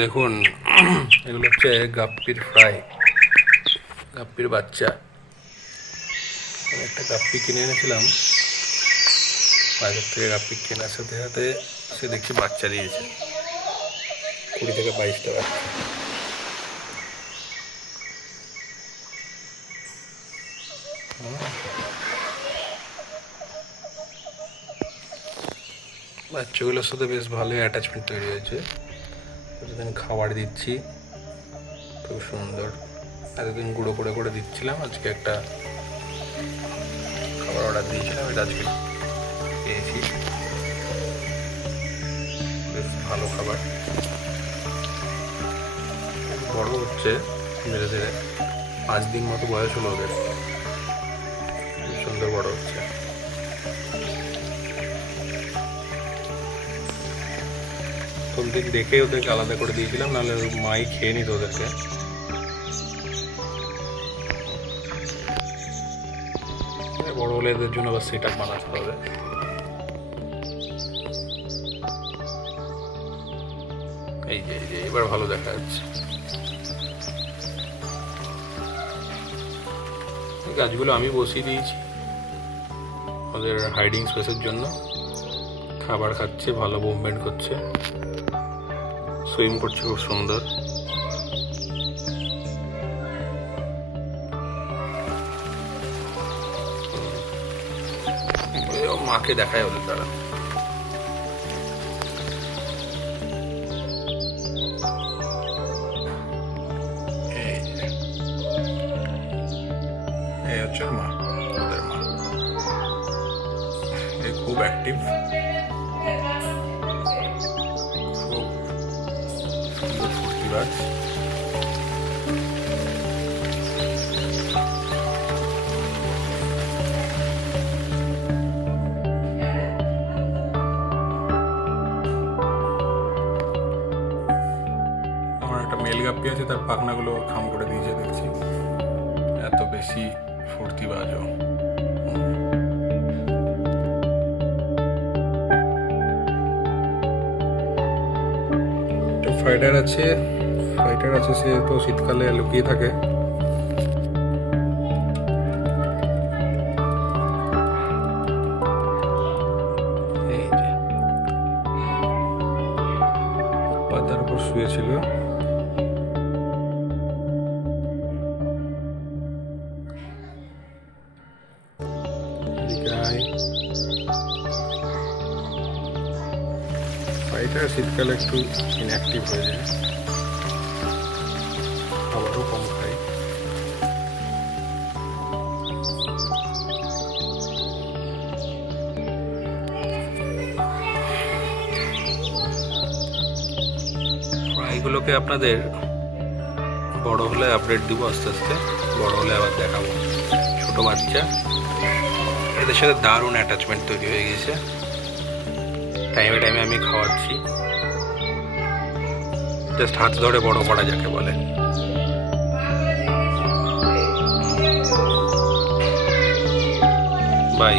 দেখুন, এগুলো হচ্ছে গাপ্পির ফ্রাই, গাপ্পির বাচ্চা। একটা গাপ্পি কিনে এনেছিলাম বাজার থেকে। গাপ্পি কেনার সাথে সাথে সে দেখছি বাচ্চা দিয়েছে, 20 থেকে 22টা বাচ্চা। বাচ্চাগুলোর সাথে বেশ ভালোই অ্যাটাচমেন্ট তৈরি হয়েছে। প্রতিদিন খাবার দিচ্ছি, খুব সুন্দর। এতদিন গুঁড়ো করে করে দিচ্ছিলাম, আজকে একটা খাবার অর্ডার দিয়েছিলাম, এটা আজকে পেয়েছি। বেশ ভালো খাবার, বড় হচ্ছে ধীরে ধীরে। 5 দিন মতো বয়স হলো ওদের, খুব সুন্দর বড় হচ্ছে। প্রথম দিন দেখে ওদেরকে আলাদা করে দিয়েছিলাম, নাহলে মাই খেয়ে নিত ওদেরকে। বড় হলে এদের জন্য আবার সেট আপ বানাতে হবে। এই যে এবার ভালো দেখা যাচ্ছে। গাছগুলো আমি বসিয়ে দিয়েছি ওদের হাইডিং স্পেসের জন্য। খাবার খাচ্ছে, ভালো মুভমেন্ট করছে, সুইম করছে খুব সুন্দর। মাকে দেখায় ওদের তারা। এই হচ্ছে মা, ওদের মা। খুব অ্যাক্টিভ, খুব সুন্দর ফুর্তিবাজ। মেল গাপ্পি আছে, তার পাখনাগুলো খাম করে দিয়েছে দেখছি, এত বেশি ফুর্তিবাজও। ফাইটার আছে, সে তো শীতকালে লুকিয়ে থাকে। এই যে পাতার উপর শুয়েছিল। ফাইটার শীতকালে একটু ইনঅ্যাক্টিভ হয়ে যায়, খাবারও কম খায়। ফ্রাইগুলোকে আপনাদের বড় হলে আপডেট দিব আস্তে আস্তে, বড় হলে আবার দেখাবো। ছোট বাচ্চা, এদের সাথে দারুণ অ্যাটাচমেন্ট তৈরি হয়ে গেছে। টাইমে টাইমে আমি খাওয়াচ্ছি, জাস্ট হাত ধরে বড় করা যাকে বলে। বাই।